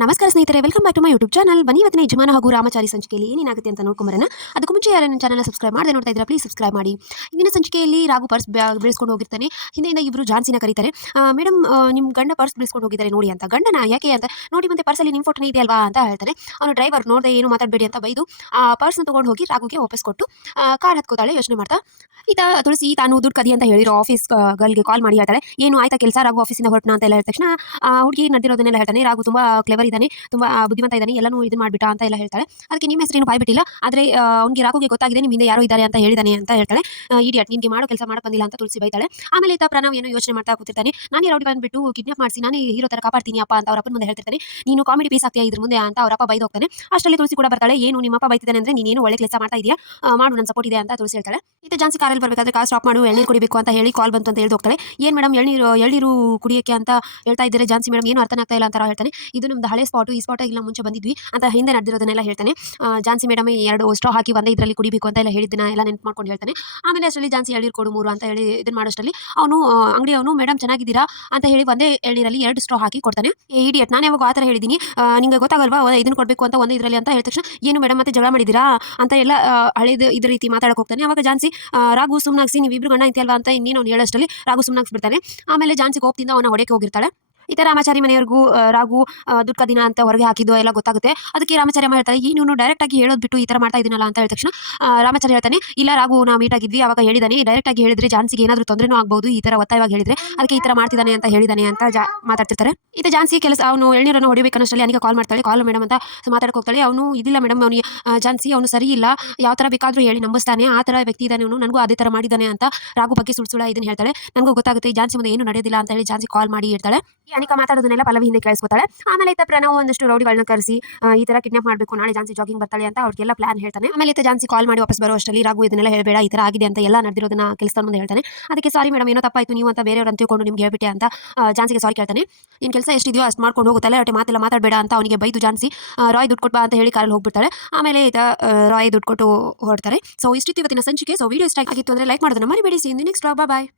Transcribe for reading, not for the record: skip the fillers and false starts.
ನಮಸ್ಕಾರ ಸ್ನೇಹಿತರೆ, welcome back to my YouTube channel. ಬನ್ನಿ ಇವತ್ತಿನ ಯಜಮಾನ ಹಾಗೂ ರಾಮಚಾರಿ ಸಂಚಿಕೆಯಲ್ಲಿ ಏನೇನಾಗುತ್ತೆ ಅಂತ ನೋಡ್ಕೊಂಬರೋಣ. ಅದಕ್ಕೂ ಮುಂಚೆ ಯಾರು ನನ್ನ ಚಾನಲ್ ಸಬ್ಸ್ಕ್ರೈಬ್ ಮಾಡದೆ ನೋಡ್ತಾ ಇದ್ದೀರಾ, ಪ್ಲೀಸ್ ಸಬ್ಸ್ಕ್ರೈಬ್ ಮಾಡಿ. ಇಂದಿನ ಸಂಚಿಕೆಯಲ್ಲಿ ರಾಘು ಪರ್ಸ್ ಬಿಡಿಸ್ಕೊಂಡು ಹೋಗಿರ್ತಾನೆ. ಹಿಂದೆಯಿಂದ ಇಬ್ಬರು ಜಾನ್ಸಿನ ಕರೀತಾರೆ. ಮೇಡಮ್, ನಿಮ್ಮ ಗಂಡ ಪರ್ಸ್ ಬಿಡಿಸ್ಕೊಂಡು ಹೋಗಿದ್ದಾರೆ ನೋಡಿ ಅಂತ. ಗಂಡನ ಯಾಕೆ ಅಂತ ನೋಡಿ, ಮತ್ತೆ ಪರ್ಸಲ್ಲಿ ನಿಮ್ಮ ಫೋಟೋನೇ ಇದೆಯಲ್ವಾ ಅಂತ ಹೇಳ್ತಾನೆ. ಅವನು ಡ್ರೈವರ್ ನೋಡದೆ ಏನು ಮಾತಾಡಬೇಡಿ ಅಂತ ಬೈದು ಆ ಪರ್ಸ್ನ ತೊಗೊಂಡು ಹೋಗಿ ರಾಘುಗೆ ವಾಪಸ್ ಕೊಟ್ಟು ಕಾರ್ ಹತ್ಕೋತಾಳೆ ಯೋಚನೆ ಮಾಡ್ತಾ. ಈತ ತುಳಸಿ ತಾನು ದುಡ್ಡು ಕದಿ ಅಂತ ಹೇಳಿರೋ ಆಫೀಸ್ ಗಲ್ಗೆ ಕಾಲ್ ಮಾಡಿ ಹೇಳ್ತಾಳೆ, ಏನು ಆಯ್ತಾ ಕೆಲಸ ರಾಘು ಆಫೀಸಿಂದ ಹೊರಟನ ಅಂತ ಎಲ್ಲ ಹೇಳಿದ ತಕ್ಷಣ ಹುಡುಗಿ ನಡೆದಿರೋದನ್ನೆಲ್ಲ ಹೇಳ್ತಾನೆ. ರಾಘು ತುಂಬ ಕ್ಲೆವರ್ ಇದ್ದಾನೆ, ತುಂಬ ಬುದ್ಧಿವಂತ ಇದ್ದಾನೆ, ಎಲ್ಲನೂ ಇದು ಮಾಡಿಬಿಟ್ಟ ಅಂತ ಎಲ್ಲ ಹೇಳ್ತಾಳೆ. ಅದಕ್ಕೆ ನಿಮ್ಮ ಹೆಸರೇನು ಬಾಯ್ಬಿಟ್ಟಿಲ್ಲ, ಆದರೆ ಅವ್ನಿಗೆ ರಾಘುಗೆ ಗೊತ್ತಾಗಿದೆ ನಿಮ್ಮ ಹಿಂದೆ ಯಾರೋ ಇದ್ದಾರೆ ಅಂತ ಹೇಳಿದಾನೆ ಅಂತ ಹೇಳ್ತಾಳೆ. ಇಡಿಯಟ್, ನಿನಗೆ ಮಾಡೋ ಕೆಲಸ ಮಾಡಕ್ಕೆ ಬಂದಿಲ್ಲ ಅಂತ ತುಳಸಿ ಬೈತಾಳೆ. ಆಮೇಲೆ ಈತ ಪ್ರಣವ್ ಏನೋ ಯೋಚನೆ ಮಾಡ್ತಾ ಕೂತಿರ್ತಾನೆ. ನಾನೇ ರೌಡಿ ಬಂದ್ಬಿಟ್ಟು ಕಿಡ್ನಾಪ್ ಮಾಡಿಸಿ ನಾನೇ ಹೀರೋ ಥರ ಕಾಪಾಡ್ತೀನಿ ಅಪ್ಪ ಅಂತ ಅವ್ರ ಅಪ್ಪನ ಮುಂದೆ ಹೇಳ್ತಿರ್ತಾನೆ. ನೀನು ಕಾಮಿಡಿ ಪೀಸ್ ಆಗ್ತೀಯಾ ಇದ್ರ ಮುಂದೆ ಅಂತ ಅವ್ರ ಅಪ್ಪ ಬೈದು ಹೋಗ್ತಾನೆ. ಅಷ್ಟರಲ್ಲಿ ತುಳಸಿ ಕೂಡ ಬರ್ತಾಳೆ. ಏನು ನಿಮ್ಮಪ್ಪ ಬೈತಿದ್ದಾನೆ ಅಂದರೆ ನೀನೇನು ಒಳ್ಳೆ ಕೆಲಸ ಮಾಡ್ತಾ ಇದೆಯಾ, ಮಾಡು, ನನ್ನ ಸಪೋರ್ಟ್ ಇದೆ ಅಂತ ತುಳಸಿ ಹೇಳ್ತಾಳೆ. ಈತ ಜಾನ್ಸಿ ಕಾರಲ್ಲಿ ಬರಬೇಕಾದ್ರೆ ಕಾರ್ ಸ್ಟಾಪ್ ಮಾಡು, ಎಳ್ನೀರು ಕುಡಿಬೇಕು ಅಂತ ಹೇಳಿ ಕಾಲ್ ಬಂತು ಅಂತ ಹೇಳಿ ಹೋಗ್ತಾಳೆ. ಏನು ಮೇಡಮ್, ಎಳ್ನೀರು ಕುಡಿಯೋಕ್ಕೆ ಅಂತ ಹೇಳ್ತಾ ಇದ್ದಾರೆ ಜಾನ್ಸಿ ಮೇಡಮ್, ಏನು ಅರ್ಥ ಆಗ್ತಾ ಇಲ್ಲ ಅಂತ ಹೇಳ್ತಾನೆ. ಇದು ನಮ್ದು ಹಳೆ ಸ್ಪಾಟು, ಈ ಸ್ಪಾಟ್ ಇಲ್ಲ ಮುಂಚೆ ಬಂದಿದ್ವಿ ಅಂತ ಹಿಂದೆ ನಡೆದಿರೋದನ್ನೆಲ್ಲ ಹೇಳ್ತಾನೆ. ಜಾನ್ಸಿ ಮೇಡಮ್ 2 ಸ್ಟ್ರಾ ಹಾಕಿ ಒಂದೇ ಇದರಲ್ಲಿ ಕುಡಿಬೇಕು ಅಂತ ಎಲ್ಲ ಹೇಳಿದ್ದನ್ನ ಎಲ್ಲ ನೆನ್ಪು ಮಾಡ್ಕೊಂಡು ಹೇಳ್ತಾನೆ. ಆಮೇಲೆ ಅಷ್ಟರಲ್ಲಿ ಜಾನ್ಸಿ ಎಳ್ನೀರು ಕೊಡು 3 ಅಂತ ಹೇಳಿ ಇದನ್ನ ಮಾಡೋಷ್ಟರಲ್ಲಿ ಅವನು ಅಂಗಡಿಯವನು ಮೇಡಮ್ ಚೆನ್ನಾಗಿದ್ದೀರಾ ಅಂತ ಹೇಳಿ ಒಂದೇ ಎಳ್ನೀರಲ್ಲಿ 2 ಸ್ಟ್ರಾ ಹಾಕಿ ಕೊಡ್ತಾನೆ. ಇಡಿಯಟ್, ನಾನು ಯಾವಾಗ ಆ ಥರ ಹೇಳಿದ್ದೀನಿ, ನಿಂಗೆ ಗೊತ್ತಾಗಲ್ವಾ ಇದನ್ನು ಕೊಡಬೇಕು ಅಂತ ಒಂದೇ ಇದರಲ್ಲಿ ಅಂತ ಹೇಳಿದ ತಕ್ಷಣ ಏನು ಮೇಡಮ್ ಮತ್ತೆ ಜಗಳ ಮಾಡಿದ್ದೀರಾ ಅಂತ ಎಲ್ಲ ಹಳೇದು ಇದೇ ರೀತಿ ಮಾತಾಡಕ್ಕೆ ಹೋಗ್ತಾನೆ. ಅವಾಗ ಜಾನ್ಸಿ ರಾಘು ಸುಮ್ಮನಾಗಿಸಿ, ನೀವು ಇಬ್ರು ಗಂಡ ಅಂತೀಯಲ್ವಾ ಅಂತ ಇನ್ನೇನು ಅವ್ನು ಹೇಳೋಷ್ಟರಲ್ಲಿ ರಾಘು ಸುಮ್ಮನಾಗಿಸ್ಬಿಡ್ತಾನೆ. ಆಮೇಲೆ ಜಾನ್ಸಿ ಕೋಪದಿಂದ ಅವನ ಹೊಡೆಯಕ್ಕೆ ಹೋಗಿರ್ತಾಳೆ. ಈ ಥರ ರಾಮಾಚಾರಿ ಮನೆಯವ್ರಿಗೂ ರಾಘು ದುಡ್ಡು ಕದಿನ ಅಂತ ಹೊರಗೆ ಹಾಕಿದ್ದು ಎಲ್ಲ ಗೊತ್ತಾಗುತ್ತೆ. ಅದಕ್ಕೆ ರಾಮಾಚಾರಿ ಅಮ್ಮ ಹೇಳ್ತಾರೆ, ಈ ನೀನು ಡೈರೆಕ್ಟಾಗಿ ಹೇಳೋದು ಬಿಟ್ಟು ಈ ಥರ ಮಾಡ್ತಾ ಇದ್ದೀನಲ್ಲ ಅಂತ ಹೇಳಿದ ತಕ್ಷಣ ರಾಮಾಚಾರಿ ಹೇಳ್ತಾನೆ, ಇಲ್ಲ ರಾಘು ನಾವು ಮೀಟ್ ಆಗಿದ್ವಿ, ಅವಾಗ ಹೇಳಿದಾನೆ ಡೈರೆಕ್ಟಾಗಿ ಹೇಳಿದ್ರೆ ಜಾನ್ಸಿಗೆ ಏನಾದರೂ ತೊಂದರೆನೂ ಆಗ್ಬೋದು, ಈ ಥರ ಒತ್ತಾಯವಾಗಿ ಹೇಳಿದ್ರೆ ಅದಕ್ಕೆ ಈ ಥರ ಮಾಡ್ತಿದ್ದಾನೆ ಅಂತ ಹೇಳಿದಾನೆ ಅಂತ ಮಾತಾಡ್ತಿರ್ತಾರೆ. ಈತ ಜಾನ್ಸಿ ಕೆಲಸ ಅವನು ಎಳ್ನೀರನ್ನು ಹೊಡಿಬೇಕನ್ನೋಷ್ಟರಲ್ಲಿ ಅನಿಗೆ ಕಾಲ್ ಮಾಡ್ತಾಳೆ. ಕಾಲ್ ಮೇಡಮ್ ಅಂತ ಮಾತಾಡಕ್ಕೆ ಹೋಗ್ತಾಳೆ. ಅವನು ಇದಿಲ್ಲ ಮೇಡಮ್, ಅವನಿಗೆ ಜಾನ್ಸಿ ಅವನು ಸರಿ ಇಲ್ಲ, ಯಾವ ಥರ ಬೇಕಾದರೂ ಹೇಳಿ ನಂಬಿಸ್ತಾನೆ, ಆ ಥರ ವ್ಯಕ್ತಿ ಇದ್ದಾನೆ ಅವನು, ನನಗೂ ಅದೇ ಥರ ಮಾಡಿದ್ದಾನೆ ಅಂತ ರಾಘು ಬಗ್ಗೆ ಸುಳ್ಳು ಇದನ್ನು ಹೇಳ್ತಾಳೆ. ನನಗೂ ಗೊತ್ತಾಗುತ್ತೆ ಈ ಜಾನ್ಸಿ ಮುಂದೆ ಏನು ನಡೆಯೋದಿಲ್ಲ ಅಂತ ಹೇಳಿ ಜಾನ್ಸಿ ಕಾಲ್ ಮಾಡಿ ಹೇಳ್ತಾಳೆ. ಈ ಅನಿಕಾ ಮಾತಾಡೋದನ್ನೆಲ್ಲ ಪಲ್ಲವಿ ಹಿಂದೆ ಕೇಳಿಸ್ಕೊತಾಳೆ. ಆಮೇಲೆ ಈತ ಪ್ರಣವ್ ಒಂದಷ್ಟು ರೌಡಿಗಳನ್ನ ಕರೆಸಿ ಈ ಥರ ಕಿಡ್ನಾಪ್ ಮಾಡಬೇಕು, ನಾಳೆ ಜಾನ್ಸಿ ಜಾಗಿಂಗ್ ಬರ್ತಾಳೆ ಅಂತ ಅವ್ರಿಗೆಲ್ಲ ಪ್ಲಾನ್ ಹೇಳ್ತಾನೆ. ಆಮೇಲೆ ಈತ ಜಾನ್ಸಿ ಕಾಲ್ ಮಾಡಿ ವಾಪಸ್ ಬರೋ ಅಷ್ಟರಲ್ಲಿ ರಾಘು ಇದನ್ನೆಲ್ಲ ಹೇಳಬೇಡ, ಈ ಥರ ಆಗಿದೆ ಅಂತ ಎಲ್ಲ ನಡೆದಿರೋದನ್ನ ಕೆಲಸದ ಮುಂದೆ ಹೇಳ್ತಾನೆ. ಅದಕ್ಕೆ ಸಾರಿ ಮೇಡಮ್, ಏನೋ ತಪ್ಪಾಯಿತು, ನೀವು ಅಂತ ಬೇರೆಯವ್ರು ಅಂತ ತಿಳ್ಕೊಂಡು ನಿಮ್ಗೆ ಹೇಳ್ಬಿಟ್ಟೆ ಅಂತ ಜಾನ್ಸಿಗೆ ಸಾರಿ ಕೇಳ್ತಾನೆ. ನಿನ್ನ ಕೆಲಸ ಎಷ್ಟಿದೆಯೋ ಅಷ್ಟು ಮಾಡ್ಕೊಂಡು ಹೋಗುತ್ತಲ್ಲ, ಅಷ್ಟೇ ಮಾತೆಲ್ಲ ಮಾತಾಡಬೇಡ ಅಂತ ಅವನಿಗೆ ಬೈದು ಜಾನ್ಸಿ ರಾಯ್ ದುಡ್ಡು ಕೊಟ್ಟು ಬಾ ಅಂತ ಹೇಳಿ ಕಾರಲ್ಲಿ ಹೋಗ್ಬಿಡ್ತಾಳೆ. ಆಮೇಲೆ ಈತ ರಾಯ್ ದುಡ್ಡು ಕೊಟ್ಟು ಹೊರಡ್ತಾರೆ. ಸೊ ಇಷ್ಟಿತ್ತು ಇವತ್ತಿನ ಸಂಚಿಕೆ. ಸೊ ವಿಡಿಯೋ ಇಷ್ಟ ಆಗಿತ್ತು ಅಂದರೆ ಲೈಕ್ ಮಾಡೋದನ್ನ ಮರಿಬೇಡಿ. See in the next. Bye.